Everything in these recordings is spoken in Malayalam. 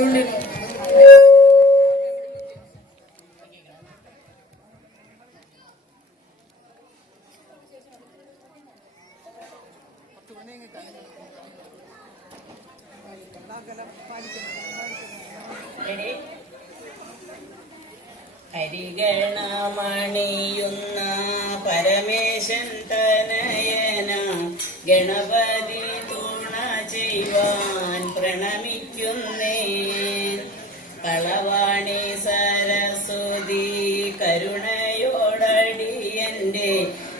ചുണ്ടിൽ ഹരിഗണമണിയുന്ന പരമേശൻ തനയന ഗണപതി തുണ ചെയ്യുവാൻ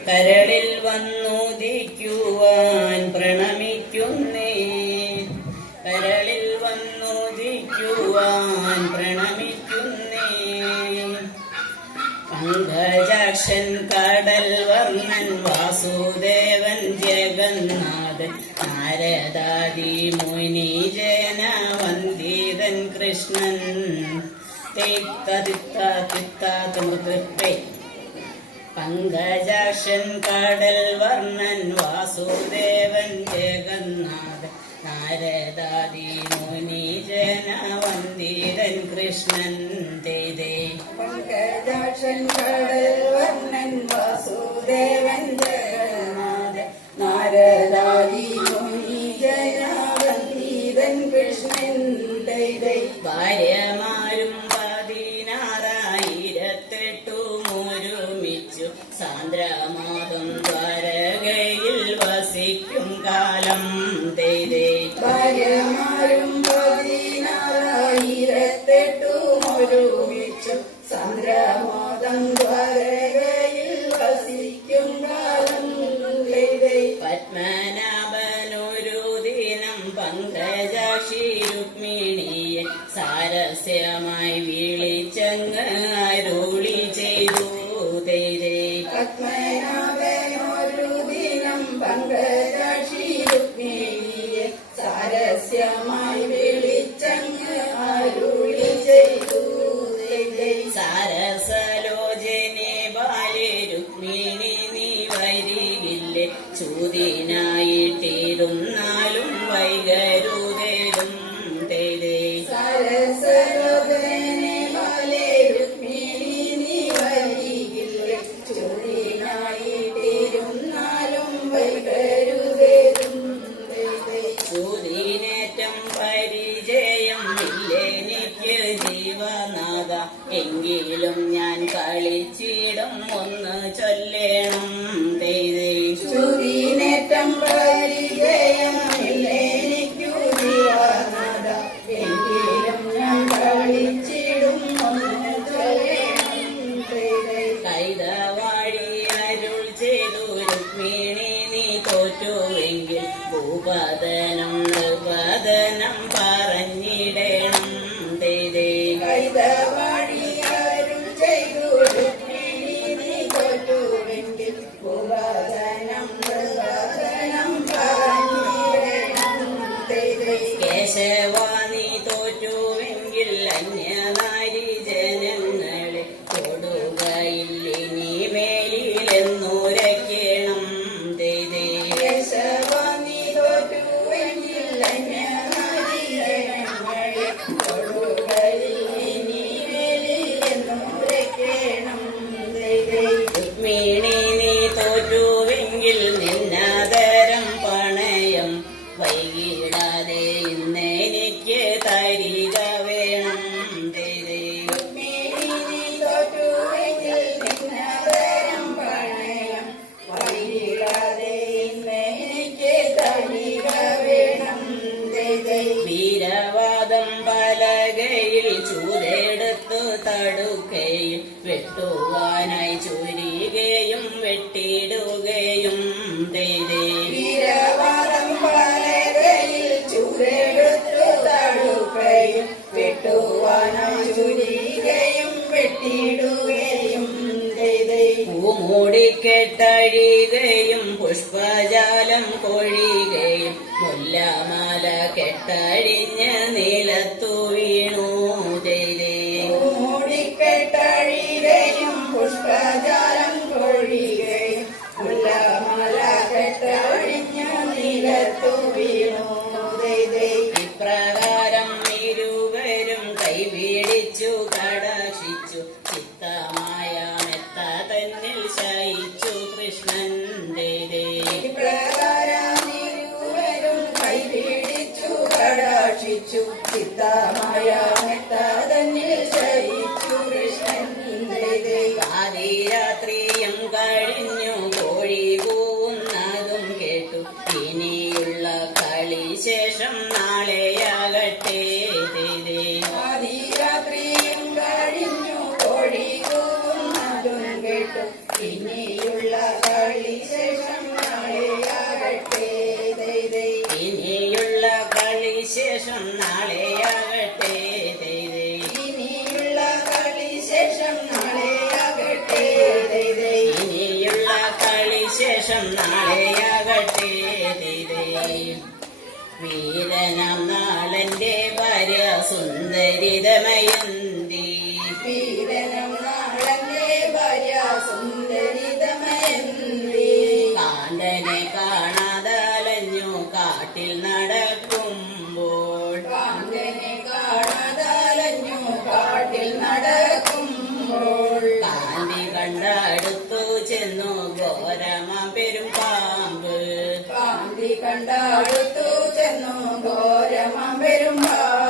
കരളിൽ വന്നുദിക്കുവാൻ പ്രണമിക്കുന്നേ. കരളിൽ വന്നുദിക്കുവാൻ പ്രണമിക്കുന്നേ. പങ്കജാക്ഷൻ കടൽ വർണൻ വാസുദേവൻ ജഗന്നാഥൻ നാരദാദി മുനി ജന വന്ദിതൻ കൃഷ്ണൻ. തിത്ത തിത്ത തിത്ത തൃപ്പേ പങ്കജാക്ഷൻ കടൽ വർണൻ വാസുദേവൻ ജഗന്നാഥൻ നാരദാദി മുനി ജനവന്തിരൻ കൃഷ്ണൻ തേ പങ്കജാക്ഷൻ കടൽ വർണൻ വാസുദേവൻ സാന്ദ്രമാതം ദ്വാരകയിൽ വസിക്കും കാലം തേതേ ഭാര്യമാരും പതിനാറായിരത്തെട്ടും ഒരുമിച്ചു ചന്ദ്രമോദം ദ്വാരകയിൽ വസിക്കും കാലം പത്മനാഭനൊരു ദിനം പങ്കജാക്ഷി രുക്മിണിയെ സാരസ്യമായി ചുരികയും വെട്ടിടുകയും ദൈതൈ. പൂമൂടിക്കെട്ടഴികയും പുഷ്പജാലം കൊഴികയും മുല്ലമാല കെട്ടഴിഞ്ഞ് നിലത്തു വീണു തേരേ പേടിച്ചു കടക്ഷിച്ചു ചിത്തമായ മെത്ത തന്നിൽ ശയിച്ചു കൃഷ്ണൻ ദേവേ കൈ പിടിച്ചു കൃഷ്ണന്റെ ചിത്തമായ സുന്ദര സുന്ദരിതമയന്തി പീഡനം നാളെ ഭാര്യ സുന്ദരിതമയന്തി കാന്തനെ കാണാതലഞ്ഞു കാട്ടിൽ നടക്കുമ്പോൾ. കാന്തനെ കാണാതലഞ്ഞു കാട്ടിൽ നടക്കുമ്പോൾ. കാന്തി കണ്ടടുത്തു ചെന്നു ഘോരമ പെരും കാന്തി കണ്ടടുത്തു ചെന്നു ഘോരമ പെരും പാമ്പ്.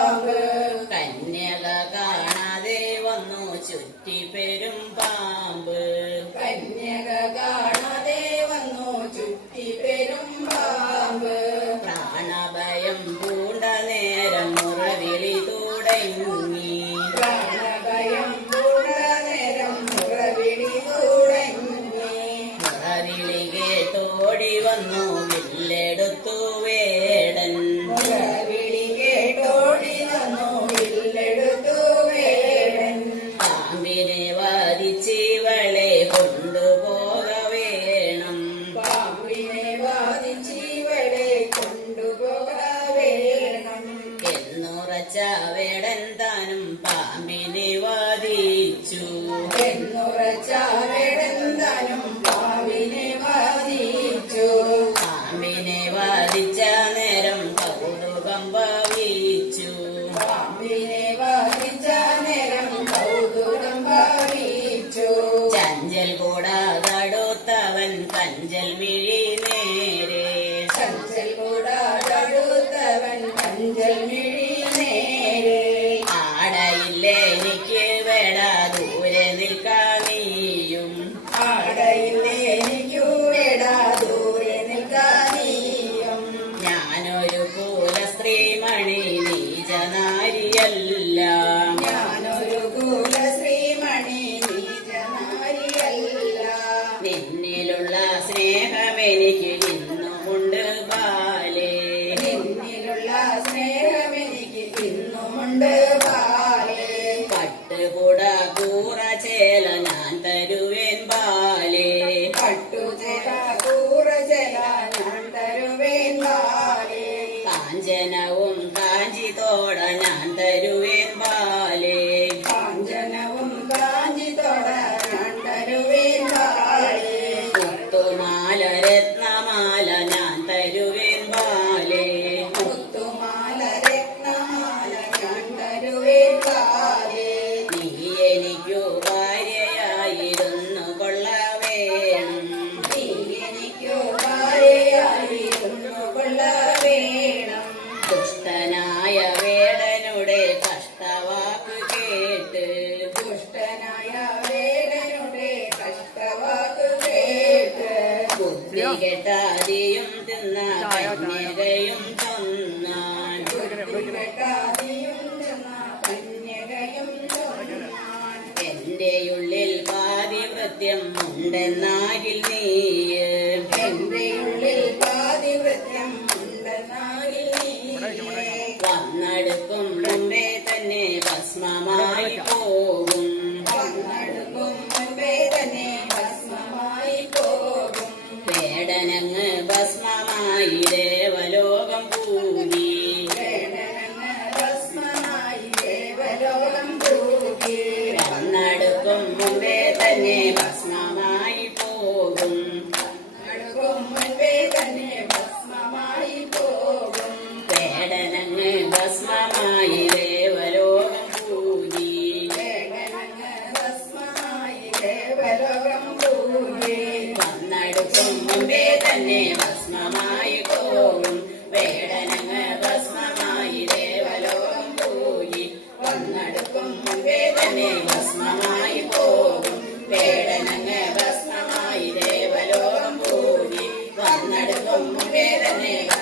Bye. കെട്ടാതെയും കന്യകയും എന്റെ ഉള്ളിൽ പാതിപത്യം ഉണ്ടെന്നാകിൽ നീ mujer negra.